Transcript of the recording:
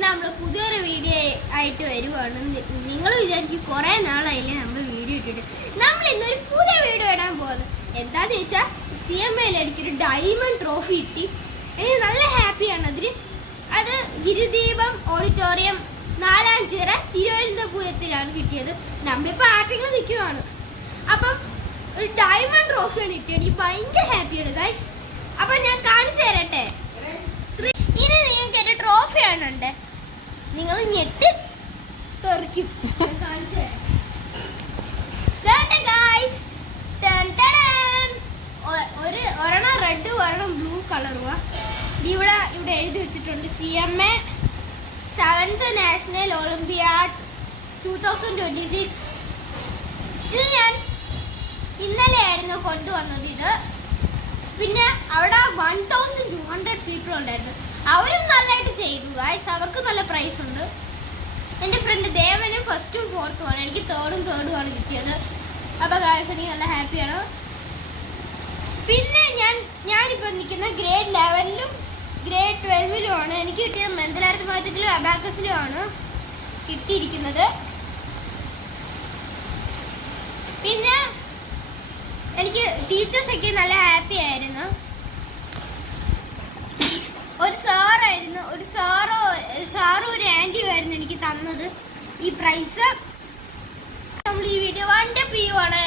ഇന്ന് നമ്മൾ പുതിയൊരു വീഡിയോ ആയിട്ട് വരുവാണ്. നിങ്ങൾ വിചാരിക്കും കുറേ നാളായില്ലേ നമ്മൾ വീഡിയോ ഇട്ടിട്ട്. നമ്മൾ ഇന്നൊരു പുതിയ വീഡിയോ ഇടാൻ പോകുന്നത് എന്താന്ന് വെച്ചാൽ CMAയിൽ എനിക്കൊരു ഡയമണ്ട് ട്രോഫി കിട്ടി. എനിക്ക് നല്ല ഹാപ്പിയാണ് അതിന്. അത് ഗിരിദീപം ഓഡിറ്റോറിയം 4-ാം ചിറ തിരുവനന്തപുരത്തിലാണ് കിട്ടിയത്. നമ്മളിപ്പോൾ ആറ്റിങ്ങിൽ നിൽക്കുകയാണ്. അപ്പം ഒരു ഡയമണ്ട് ട്രോഫിയാണ് കിട്ടിയത്. എനിക്ക് ഭയങ്കര ഹാപ്പിയാണ് ഗൈസ്. അപ്പം ഞാൻ കാണിച്ചു തരട്ടെ. ഇനി നിങ്ങൾക്ക് എൻ്റെ ട്രോഫി ആണുണ്ട്, നിങ്ങൾ ഞെട്ടി തെറിക്കും. കാണിച്ചു തരാം ഗൈസ്. ഒരെണ്ണം റെഡ് ഒരെണ്ണം ബ്ലൂ കളറുവാ. ഇവിടെ എഴുതി വെച്ചിട്ടുണ്ട് CMA 7th നാഷണൽ ഒളിമ്പിയാഡ് 2026. ഇത് ഞാൻ ഇന്നലെയായിരുന്നു കൊണ്ടുവന്നത്. ഇത് പിന്നെ അവിടെ 1200 പീപ്പിൾ ഉണ്ടായിരുന്നു. അവരും നല്ലതായിട്ട് ചെയ്തു ഗൈസ്. അവർക്ക് നല്ല പ്രൈസ് ഉണ്ട്. എൻ്റെ ഫ്രണ്ട് ദേവനും 1st 4th ആണ്. എനിക്ക് 3rd ആണ് കിട്ടിയത്. അപ്പോൾ ഗൈസ് എനിക്ക് നല്ല ഹാപ്പിയാണ്. പിന്നെ ഞാനിപ്പോൾ നിൽക്കുന്ന ഗ്രേഡ് 11ലും ഗ്രേഡ് 12ലും ആണ്. എനിക്ക് കിട്ടിയ മെന്തലാർത്ത് മാത്തത്തിലും അബാക്കസിലും ആണ് കിട്ടിയിരിക്കുന്നത്. പിന്നെ എനിക്ക് ടീച്ചേഴ്സൊക്കെ നല്ല ഹാപ്പി ആയിരുന്നു. ഒരു സാറായിരുന്നു, ഒരു സാറും ഒരു ആൻറ്റിയും ആയിരുന്നു എനിക്ക് തന്നത് ഈ പ്രൈസ്. നമ്മൾ ഈ വീഡിയോ വണ്ടപ്പ് ചെയ്യുവാണ്.